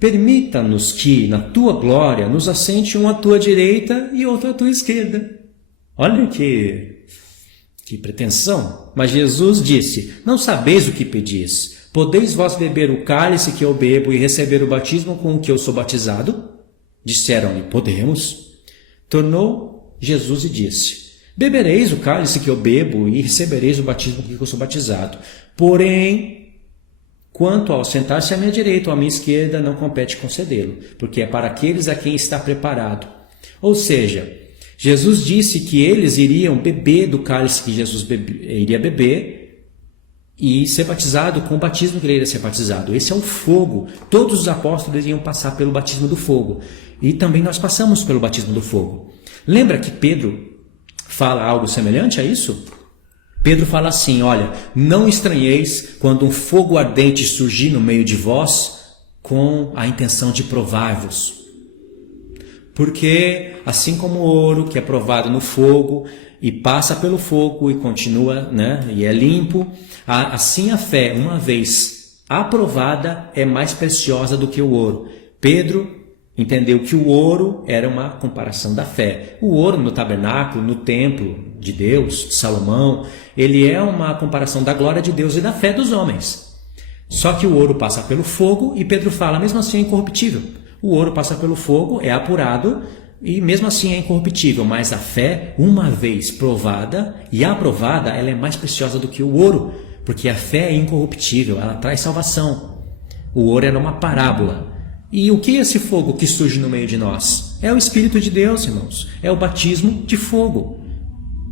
permita-nos que, na tua glória, nos assente um à tua direita e outro à tua esquerda. Olha que pretensão. Mas Jesus disse: não sabeis o que pedis. Podeis vós beber o cálice que eu bebo e receber o batismo com o que eu sou batizado? Disseram-lhe: podemos. Tornou Jesus e disse: bebereis o cálice que eu bebo e recebereis o batismo com que eu sou batizado. Porém, quanto ao sentar-se à minha direita ou à minha esquerda, não compete concedê-lo, porque é para aqueles a quem está preparado. Ou seja, Jesus disse que eles iriam beber do cálice que Jesus iria beber e ser batizado com o batismo que ele iria ser batizado. Esse é o fogo. Todos os apóstolos iriam passar pelo batismo do fogo. E também nós passamos pelo batismo do fogo. Lembra que Pedro fala algo semelhante a isso? Pedro fala assim: olha, não estranheis quando um fogo ardente surgir no meio de vós com a intenção de provar-vos. Porque assim como o ouro que é provado no fogo e passa pelo fogo e continua, e é limpo, assim a fé, uma vez aprovada, é mais preciosa do que o ouro. Pedro entendeu que o ouro era uma comparação da fé. O ouro no tabernáculo, no templo de Deus, de Salomão, ele é uma comparação da glória de Deus e da fé dos homens. Só que o ouro passa pelo fogo e Pedro fala, mesmo assim é incorruptível. O ouro passa pelo fogo, é apurado e mesmo assim é incorruptível. Mas a fé, uma vez provada e aprovada, ela é mais preciosa do que o ouro, porque a fé é incorruptível, ela traz salvação. O ouro era uma parábola. E o que é esse fogo que surge no meio de nós? É o Espírito de Deus, irmãos. É o batismo de fogo.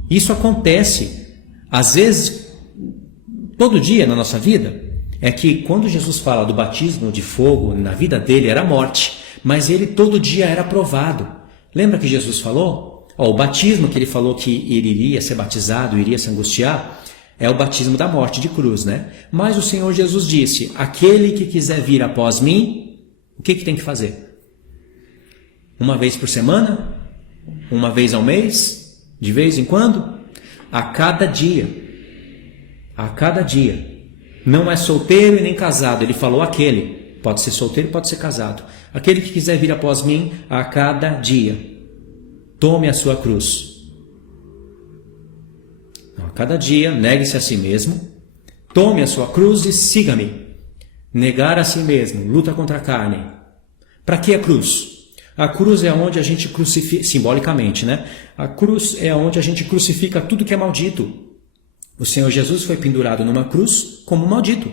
Isso acontece, às vezes, todo dia na nossa vida. É que quando Jesus fala do batismo de fogo, na vida dele era morte, mas ele todo dia era provado. Lembra que Jesus falou? O batismo que ele falou que ele iria ser batizado, iria se angustiar, é o batismo da morte de cruz, Mas o Senhor Jesus disse: aquele que quiser vir após mim, o que tem que fazer? Uma vez por semana? Uma vez ao mês? De vez em quando? A cada dia. A cada dia. Não é solteiro e nem casado. Ele falou aquele. Pode ser solteiro, pode ser casado. Aquele que quiser vir após mim, a cada dia. Tome a sua cruz. A cada dia, negue-se a si mesmo. Tome a sua cruz e siga-me. Negar a si mesmo, luta contra a carne. Para que a cruz? A cruz é onde a gente crucifica, simbolicamente, A cruz é onde a gente crucifica tudo que é maldito. O Senhor Jesus foi pendurado numa cruz como maldito.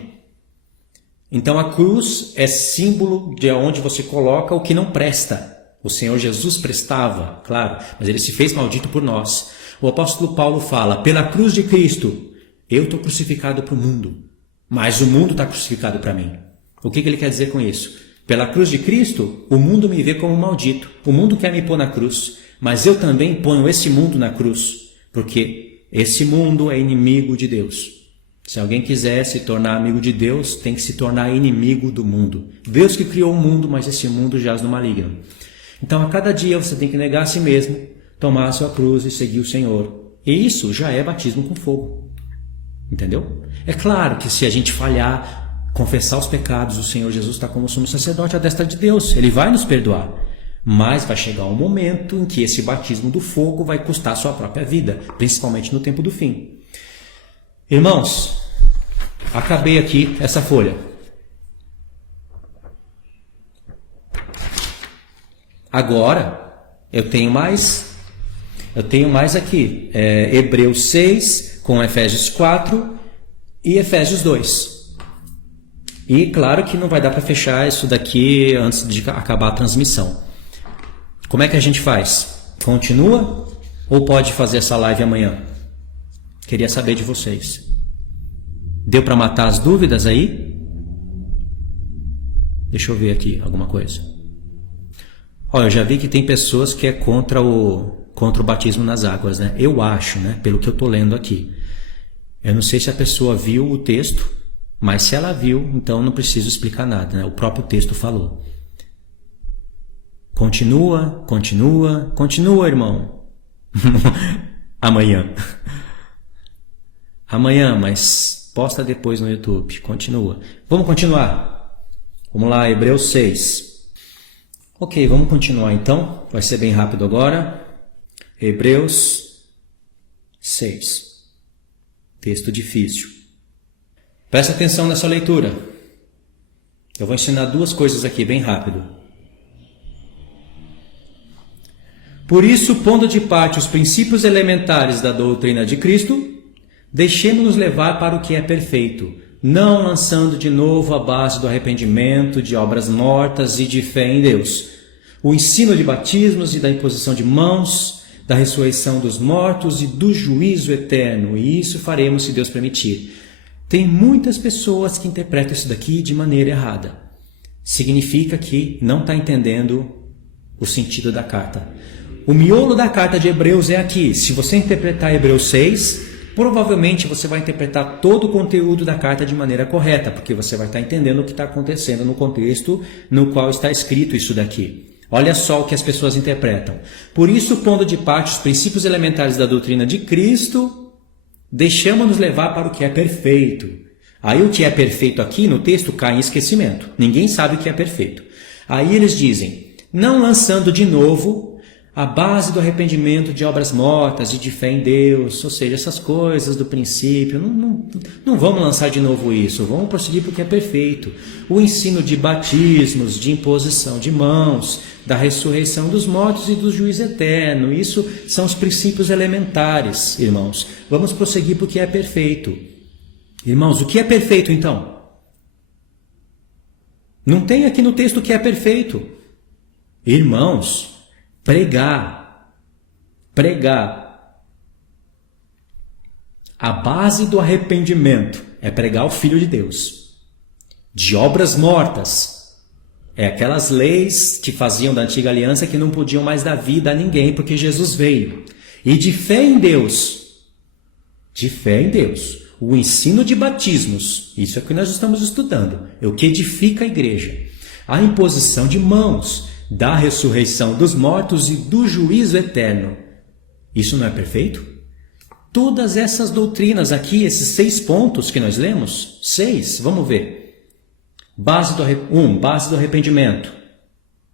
Então a cruz é símbolo de onde você coloca o que não presta. O Senhor Jesus prestava, claro, mas ele se fez maldito por nós. O apóstolo Paulo fala: pela cruz de Cristo, eu estou crucificado para o mundo, mas o mundo está crucificado para mim. O que ele quer dizer com isso? Pela cruz de Cristo, o mundo me vê como maldito. O mundo quer me pôr na cruz, mas eu também ponho esse mundo na cruz, porque esse mundo é inimigo de Deus. Se alguém quiser se tornar amigo de Deus, tem que se tornar inimigo do mundo. Deus que criou o mundo, mas esse mundo jaz no maligno. Então, a cada dia você tem que negar a si mesmo, tomar a sua cruz e seguir o Senhor. E isso já é batismo com fogo. Entendeu? É claro que se a gente falhar, confessar os pecados, o Senhor Jesus está como sumo sacerdote à destra de Deus. Ele vai nos perdoar. Mas vai chegar um momento em que esse batismo do fogo vai custar a sua própria vida, principalmente no tempo do fim. Irmãos, acabei aqui essa folha. Agora, eu tenho mais aqui. Hebreus 6 com Efésios 4 e Efésios 2. E claro que não vai dar para fechar isso daqui antes de acabar a transmissão. Como é que a gente faz? Continua ou pode fazer essa live amanhã? Queria saber de vocês. Deu para matar as dúvidas aí? Deixa eu ver aqui alguma coisa. Eu já vi que tem pessoas que é contra o batismo nas águas, Eu acho, pelo que eu estou lendo aqui. Eu não sei se a pessoa viu o texto, mas se ela viu, então não preciso explicar nada, O próprio texto falou. Continua, irmão. Amanhã. Amanhã, mas posta depois no YouTube. Continua. Vamos continuar. Vamos lá, Hebreus 6. Ok, vamos continuar então. Vai ser bem rápido agora. Hebreus 6. Texto difícil. Presta atenção nessa leitura. Eu vou ensinar duas coisas aqui bem rápido. Por isso, pondo de parte os princípios elementares da doutrina de Cristo, deixemos-nos levar para o que é perfeito, não lançando de novo a base do arrependimento, de obras mortas e de fé em Deus. O ensino de batismos e da imposição de mãos, da ressurreição dos mortos e do juízo eterno. E isso faremos se Deus permitir. Tem muitas pessoas que interpretam isso daqui de maneira errada. Significa que não está entendendo o sentido da carta. O miolo da carta de Hebreus é aqui. Se você interpretar Hebreus 6, provavelmente você vai interpretar todo o conteúdo da carta de maneira correta, porque você vai estar entendendo o que está acontecendo no contexto no qual está escrito isso daqui. Olha só o que as pessoas interpretam. Por isso, pondo de parte os princípios elementares da doutrina de Cristo, deixamos-nos levar para o que é perfeito. Aí o que é perfeito aqui no texto cai em esquecimento. Ninguém sabe o que é perfeito. Aí eles dizem, não lançando de novo a base do arrependimento de obras mortas e de fé em Deus, ou seja, essas coisas do princípio, não vamos lançar de novo isso, vamos prosseguir porque é perfeito. O ensino de batismos, de imposição de mãos, da ressurreição dos mortos e do juízo eterno, isso são os princípios elementares, irmãos. Vamos prosseguir porque é perfeito. Irmãos, o que é perfeito então? Não tem aqui no texto o que é perfeito. Irmãos, pregar. A base do arrependimento é pregar o Filho de Deus. De obras mortas, é aquelas leis que faziam da antiga aliança que não podiam mais dar vida a ninguém porque Jesus veio. E de fé em Deus, o ensino de batismos, isso é o que nós estamos estudando, é o que edifica a igreja. A imposição de mãos, da ressurreição dos mortos e do juízo eterno. Isso não é perfeito? Todas essas doutrinas aqui, esses 6 pontos que nós lemos, 6, vamos ver. Base do arrependimento,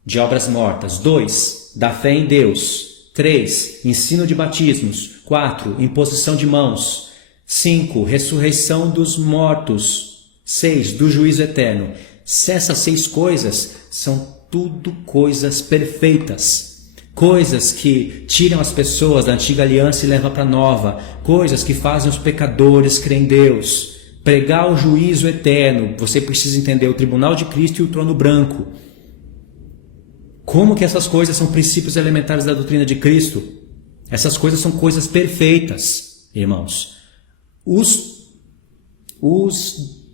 de obras mortas. 2, da fé em Deus. 3, ensino de batismos. 4, imposição de mãos. 5, ressurreição dos mortos. 6, do juízo eterno. Essas 6 coisas são tudo coisas perfeitas, coisas que tiram as pessoas da antiga aliança e levam para a nova, coisas que fazem os pecadores crer em Deus, pregar o juízo eterno. Você precisa entender o tribunal de Cristo e o trono branco. Como que essas coisas são princípios elementares da doutrina de Cristo? Essas coisas são coisas perfeitas, irmãos. Os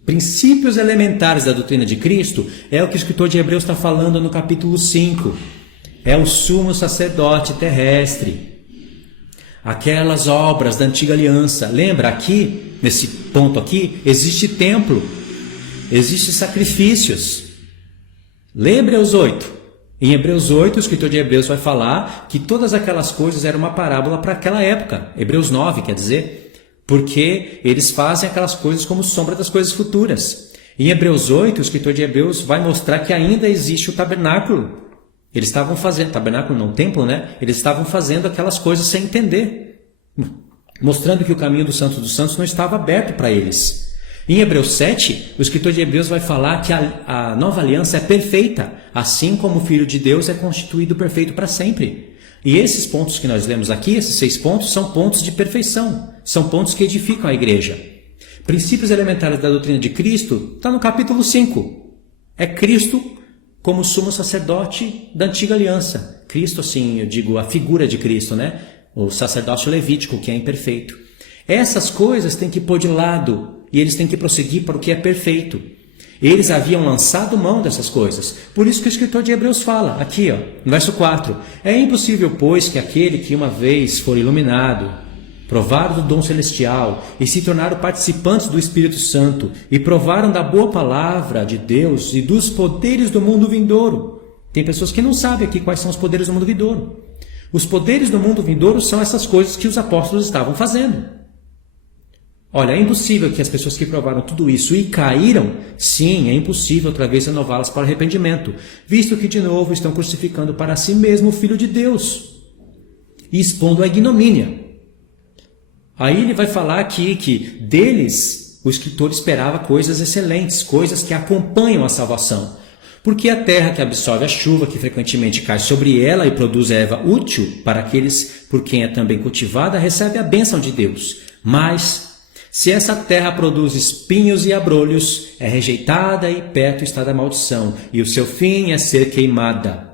princípios elementares da doutrina de Cristo é o que o escritor de Hebreus está falando no capítulo 5. É o sumo sacerdote terrestre. Aquelas obras da antiga aliança. Lembra aqui, nesse ponto aqui, existe templo. Existem sacrifícios. Lê Hebreus 8. Em Hebreus 8, o escritor de Hebreus vai falar que todas aquelas coisas eram uma parábola para aquela época. Hebreus 9, quer dizer... porque eles fazem aquelas coisas como sombra das coisas futuras. Em Hebreus 8, o escritor de Hebreus vai mostrar que ainda existe o tabernáculo. Eles estavam fazendo, tabernáculo não, templo, né? Eles estavam fazendo aquelas coisas sem entender, mostrando que o caminho do Santo dos Santos não estava aberto para eles. Em Hebreus 7, o escritor de Hebreus vai falar que a nova aliança é perfeita, assim como o Filho de Deus é constituído perfeito para sempre. E esses pontos que nós lemos aqui, esses 6 pontos, são pontos de perfeição. São pontos que edificam a igreja. Princípios elementares da doutrina de Cristo está no capítulo 5. É Cristo como sumo sacerdote da antiga aliança. Cristo, assim, eu digo a figura de Cristo, né? O sacerdócio levítico, que é imperfeito. Essas coisas têm que pôr de lado e eles têm que prosseguir para o que é perfeito. Eles haviam lançado mão dessas coisas. Por isso que o escritor de Hebreus fala, aqui, no verso 4. É impossível, pois, que aquele que uma vez for iluminado, provaram do dom celestial e se tornaram participantes do Espírito Santo e provaram da boa palavra de Deus e dos poderes do mundo vindouro. Tem pessoas que não sabem aqui quais são os poderes do mundo vindouro. Os poderes do mundo vindouro são essas coisas que os apóstolos estavam fazendo. Olha, é impossível que as pessoas que provaram tudo isso e caíram, sim, é impossível outra vez renová-las para o arrependimento, visto que de novo estão crucificando para si mesmo o Filho de Deus e expondo a ignomínia. Aí ele vai falar aqui que deles o escritor esperava coisas excelentes, coisas que acompanham a salvação. Porque a terra que absorve a chuva que frequentemente cai sobre ela e produz erva útil para aqueles por quem é também cultivada, recebe a bênção de Deus. Mas se essa terra produz espinhos e abrolhos, é rejeitada e perto está da maldição, e o seu fim é ser queimada.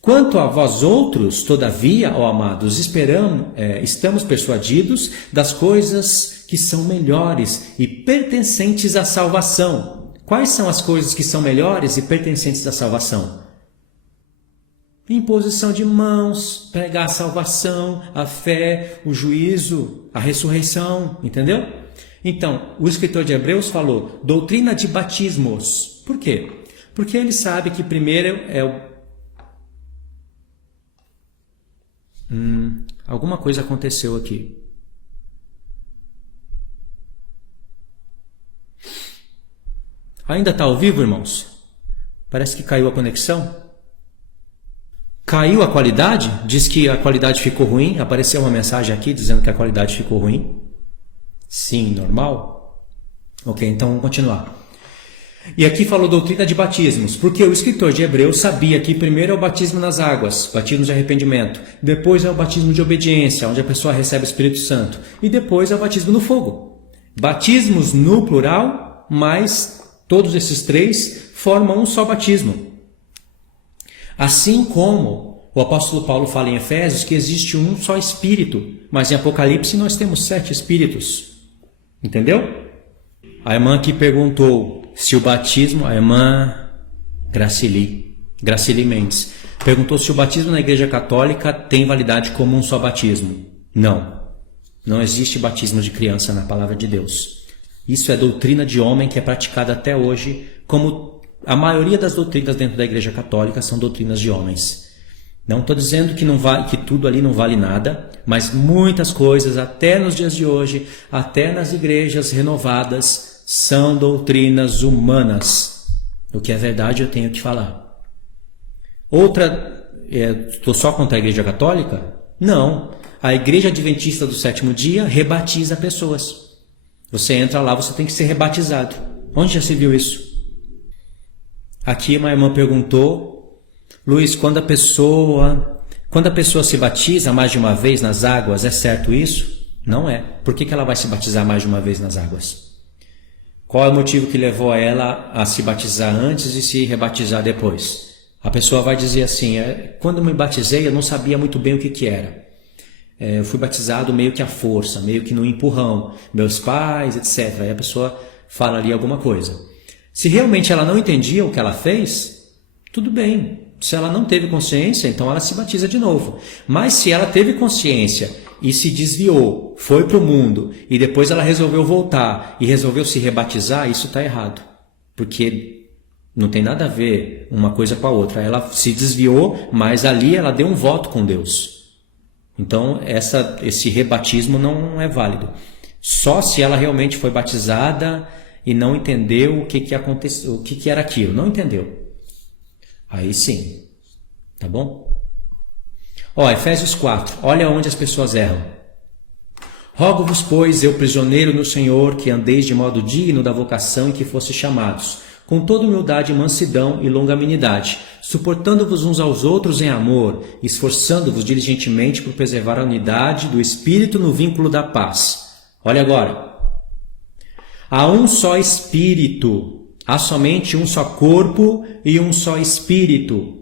Quanto a vós outros, todavia, ó amados, estamos persuadidos das coisas que são melhores e pertencentes à salvação. Quais são as coisas que são melhores e pertencentes à salvação? Imposição de mãos, pregar a salvação, a fé, o juízo, a ressurreição, entendeu? Então, o escritor de Hebreus falou doutrina de batismos. Por quê? Porque ele sabe que primeiro é o... alguma coisa aconteceu aqui. Ainda está ao vivo, irmãos? Parece que caiu a conexão. Caiu a qualidade? Diz que a qualidade ficou ruim. Apareceu uma mensagem aqui dizendo que a qualidade ficou ruim. Sim, normal? Ok, então vamos continuar. E aqui falou doutrina de batismos, porque o escritor de Hebreus sabia que primeiro é o batismo nas águas, batismo de arrependimento, depois é o batismo de obediência, onde a pessoa recebe o Espírito Santo, e depois é o batismo no fogo. Batismos no plural, mas todos esses três formam um só batismo. Assim como o apóstolo Paulo fala em Efésios que existe um só Espírito, mas em Apocalipse nós temos 7 Espíritos. Entendeu? A irmã que perguntou se o batismo, a irmã Gracili Mendes, perguntou se o batismo na Igreja Católica tem validade como um só batismo. Não existe batismo de criança na palavra de Deus. Isso é doutrina de homem que é praticada até hoje, como a maioria das doutrinas dentro da Igreja Católica são doutrinas de homens. Não estou dizendo que tudo ali não vale nada, mas muitas coisas, até nos dias de hoje, até nas igrejas renovadas, são doutrinas humanas. O que é verdade eu tenho que falar. Estou só contra a Igreja Católica? Não. A Igreja Adventista do Sétimo Dia rebatiza pessoas. Você entra lá, você tem que ser rebatizado. Onde já se viu isso? Aqui uma irmã perguntou, Luiz, quando a pessoa se batiza mais de uma vez nas águas, é certo isso? Não é. Por que ela vai se batizar mais de uma vez nas águas? Qual é o motivo que levou ela a se batizar antes e se rebatizar depois? A pessoa vai dizer assim, quando eu me batizei eu não sabia muito bem o que era. Eu fui batizado meio que à força, meio que no empurrão, meus pais, etc. Aí a pessoa fala ali alguma coisa. Se realmente ela não entendia o que ela fez, tudo bem. Se ela não teve consciência, então ela se batiza de novo. Mas se ela teve consciência e se desviou, foi para o mundo, e depois ela resolveu voltar e resolveu se rebatizar, isso está errado. Porque não tem nada a ver uma coisa com a outra. Ela se desviou, mas ali ela deu um voto com Deus. Então esse rebatismo não é válido. Só se ela realmente foi batizada e não entendeu o que aconteceu, o que era aquilo. Não entendeu. Aí sim. Tá bom? Efésios 4. Olha onde as pessoas erram. Rogo-vos, pois, eu prisioneiro no Senhor, que andeis de modo digno da vocação em que fostes chamados, com toda humildade, mansidão e longanimidade, suportando-vos uns aos outros em amor, esforçando-vos diligentemente por preservar a unidade do Espírito no vínculo da paz. Olha agora. Há um só Espírito, há somente um só corpo e um só Espírito.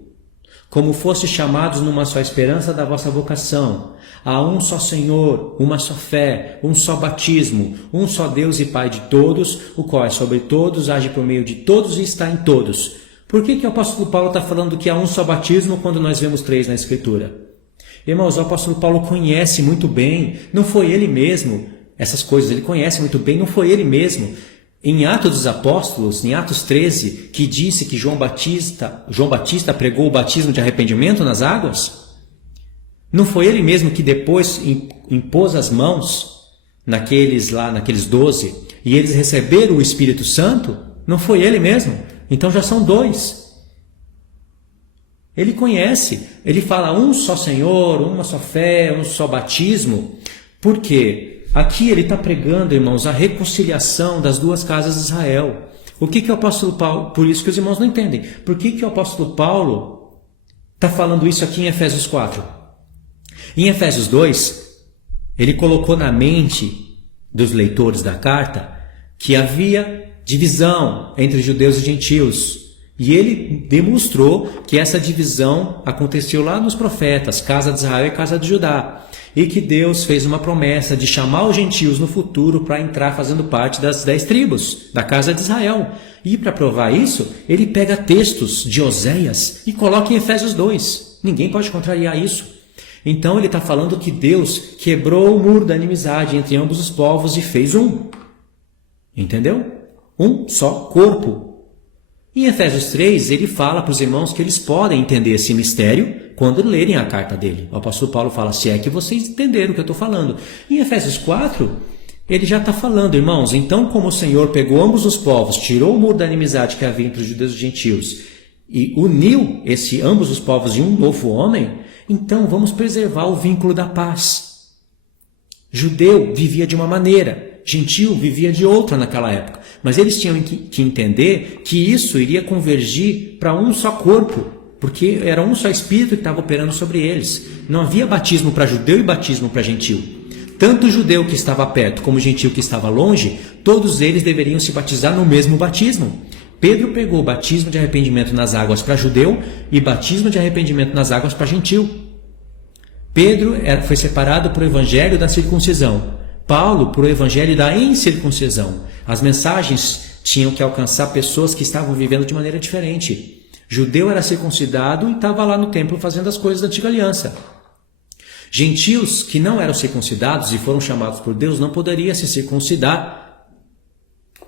Como fostes chamados numa só esperança da vossa vocação, há um só Senhor, uma só fé, um só batismo, um só Deus e Pai de todos, o qual é sobre todos, age por meio de todos e está em todos. Por que o apóstolo Paulo está falando que há um só batismo quando nós vemos 3 na Escritura? Irmãos, o apóstolo Paulo conhece muito bem, não foi ele mesmo, essas coisas ele conhece muito bem, não foi ele mesmo. Em Atos dos Apóstolos, em Atos 13, que disse que João Batista pregou o batismo de arrependimento nas águas? Não foi ele mesmo que depois impôs as mãos naqueles 12, e eles receberam o Espírito Santo, não foi ele mesmo? Então já são 2. Ele conhece, ele fala um só Senhor, uma só fé, um só batismo. Por quê? Aqui ele está pregando, irmãos, a reconciliação das 2 casas de Israel. O que o apóstolo Paulo, por isso que os irmãos não entendem, por que o apóstolo Paulo está falando isso aqui em Efésios 4? Em Efésios 2, ele colocou na mente dos leitores da carta que havia divisão entre judeus e gentios. E ele demonstrou que essa divisão aconteceu lá nos profetas, casa de Israel e casa de Judá. E que Deus fez uma promessa de chamar os gentios no futuro para entrar fazendo parte das 10 tribos, da casa de Israel. E para provar isso, ele pega textos de Oséias e coloca em Efésios 2. Ninguém pode contrariar isso. Então ele está falando que Deus quebrou o muro da inimizade entre ambos os povos e fez um. Entendeu? Um só corpo. Em Efésios 3, ele fala para os irmãos que eles podem entender esse mistério quando lerem a carta dele. O apóstolo Paulo fala, se é que vocês entenderam o que eu estou falando. Em Efésios 4, ele já está falando, irmãos, então como o Senhor pegou ambos os povos, tirou o muro da inimizade que havia entre os judeus e os gentios e uniu ambos os povos em um novo homem, então vamos preservar o vínculo da paz. Judeu vivia de uma maneira, gentio vivia de outra naquela época. Mas eles tinham que entender que isso iria convergir para um só corpo, porque era um só Espírito que estava operando sobre eles. Não havia batismo para judeu e batismo para gentio. Tanto o judeu que estava perto como o gentio que estava longe, todos eles deveriam se batizar no mesmo batismo. Pedro pegou batismo de arrependimento nas águas para judeu e batismo de arrependimento nas águas para gentio. Pedro foi separado para o evangelho da circuncisão. Paulo para o evangelho da incircuncisão. As mensagens tinham que alcançar pessoas que estavam vivendo de maneira diferente. Judeu era circuncidado e estava lá no templo fazendo as coisas da antiga aliança. Gentios que não eram circuncidados e foram chamados por Deus não poderiam se circuncidar,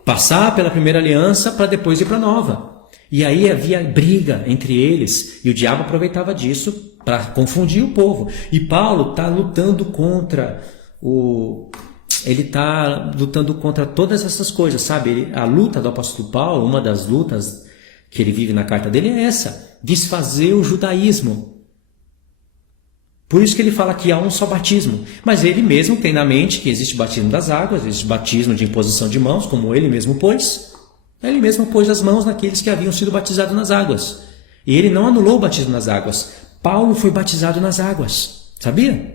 passar pela primeira aliança para depois ir para a nova. E aí havia briga entre eles e o diabo aproveitava disso para confundir o povo. E Paulo está lutando contra Ele está lutando contra todas essas coisas, sabe? A luta do apóstolo Paulo, uma das lutas que ele vive na carta dele é essa, desfazer o judaísmo. Por isso que ele fala que há um só batismo. Mas ele mesmo tem na mente que existe batismo das águas, existe batismo de imposição de mãos, como ele mesmo pôs. Ele mesmo pôs as mãos naqueles que haviam sido batizados nas águas. E ele não anulou o batismo nas águas. Paulo foi batizado nas águas. Sabia?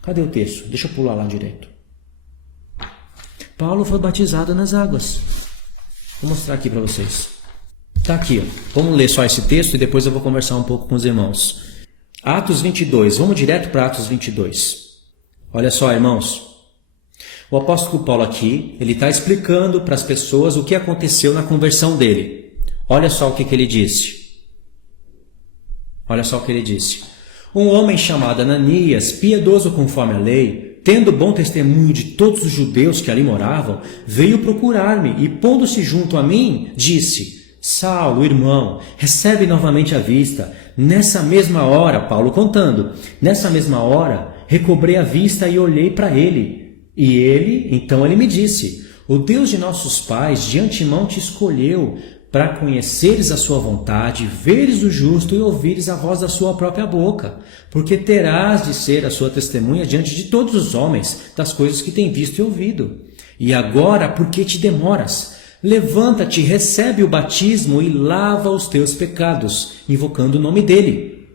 Cadê o texto? Deixa eu pular lá direito. Paulo foi batizado nas águas. Vou mostrar aqui para vocês. Está aqui. Ó. Vamos ler só esse texto e depois eu vou conversar um pouco com os irmãos. Atos 22. Vamos direto para Atos 22. Olha só, irmãos. O apóstolo Paulo aqui, ele está explicando para as pessoas o que aconteceu na conversão dele. Olha só o que ele disse. Olha só o que ele disse. Um homem chamado Ananias, piedoso conforme a lei, tendo bom testemunho de todos os judeus que ali moravam, veio procurar-me e, pondo-se junto a mim, disse: Saulo, irmão, recebe novamente a vista. Nessa mesma hora, Paulo contando, nessa mesma hora, recobrei a vista e olhei para ele. E então ele me disse: O Deus de nossos pais de antemão te escolheu para conheceres a sua vontade, veres o justo e ouvires a voz da sua própria boca, porque terás de ser a sua testemunha diante de todos os homens das coisas que tem visto e ouvido. E agora, por que te demoras? Levanta-te, recebe o batismo e lava os teus pecados, invocando o nome dele.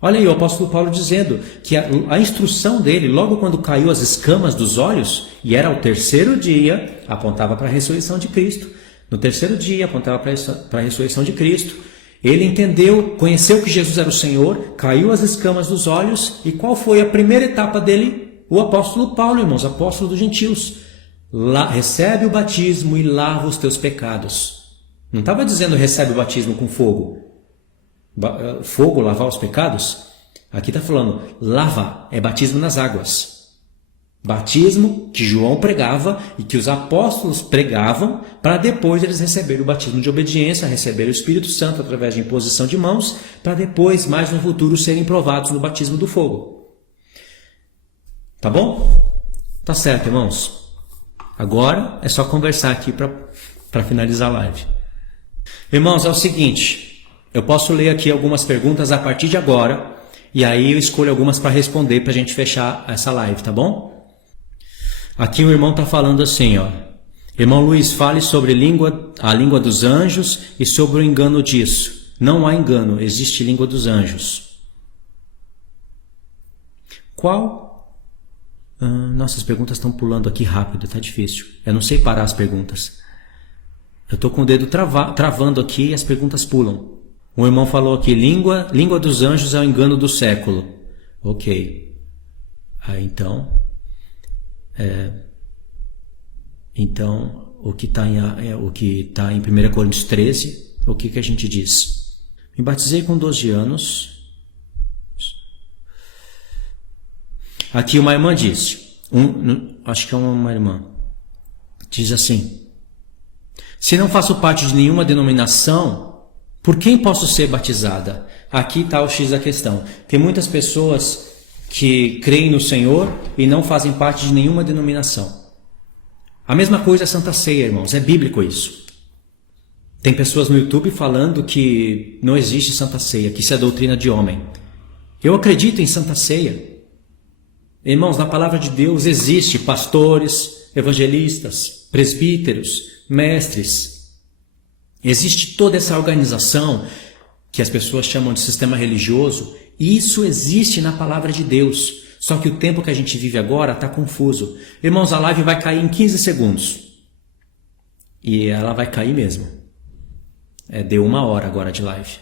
Olha aí o apóstolo Paulo dizendo que a instrução dele, logo quando caiu as escamas dos olhos, e era o terceiro dia, apontava para a ressurreição de Cristo. No terceiro dia, apontava para a ressurreição de Cristo. Ele entendeu, conheceu que Jesus era o Senhor, caiu as escamas dos olhos, e qual foi a primeira etapa dele? O apóstolo Paulo, irmãos, apóstolo dos gentios. Recebe o batismo e lava os teus pecados. Não estava dizendo recebe o batismo com fogo. Fogo, lavar os pecados? Aqui está falando, lava, é batismo nas águas. Batismo que João pregava e que os apóstolos pregavam para depois eles receberem o batismo de obediência, receberem o Espírito Santo através de imposição de mãos, para depois, mais no futuro, serem provados no batismo do fogo. Tá bom? Tá certo, irmãos. Agora é só conversar aqui para finalizar a live. Irmãos, é o seguinte, eu posso ler aqui algumas perguntas a partir de agora, e aí eu escolho algumas para responder para a gente fechar essa live, tá bom? Aqui o irmão está falando assim, ó. Irmão Luiz, fale sobre a língua dos anjos e sobre o engano disso. Não há engano, existe língua dos anjos. Qual? Nossa, as perguntas estão pulando aqui rápido, tá difícil. Eu não sei parar as perguntas. Eu estou com o dedo travando aqui e as perguntas pulam. O irmão falou aqui, língua dos anjos é o engano do século. Ok. Então, o que está em 1 Coríntios 13, o que a gente diz? Me batizei com 12 anos. Aqui uma irmã disse, acho que é uma irmã, diz assim, se não faço parte de nenhuma denominação, por quem posso ser batizada? Aqui está o X da questão. Tem muitas pessoas que creem no Senhor e não fazem parte de nenhuma denominação. A mesma coisa é Santa Ceia, irmãos, é bíblico isso. Tem pessoas no YouTube falando que não existe Santa Ceia, que isso é doutrina de homem. Eu acredito em Santa Ceia. Irmãos, na palavra de Deus existe pastores, evangelistas, presbíteros, mestres. Existe toda essa organização que as pessoas chamam de sistema religioso, e isso existe na palavra de Deus. Só que o tempo que a gente vive agora está confuso. Irmãos, a live vai cair em 15 segundos. E ela vai cair mesmo. Deu 1 hora agora de live.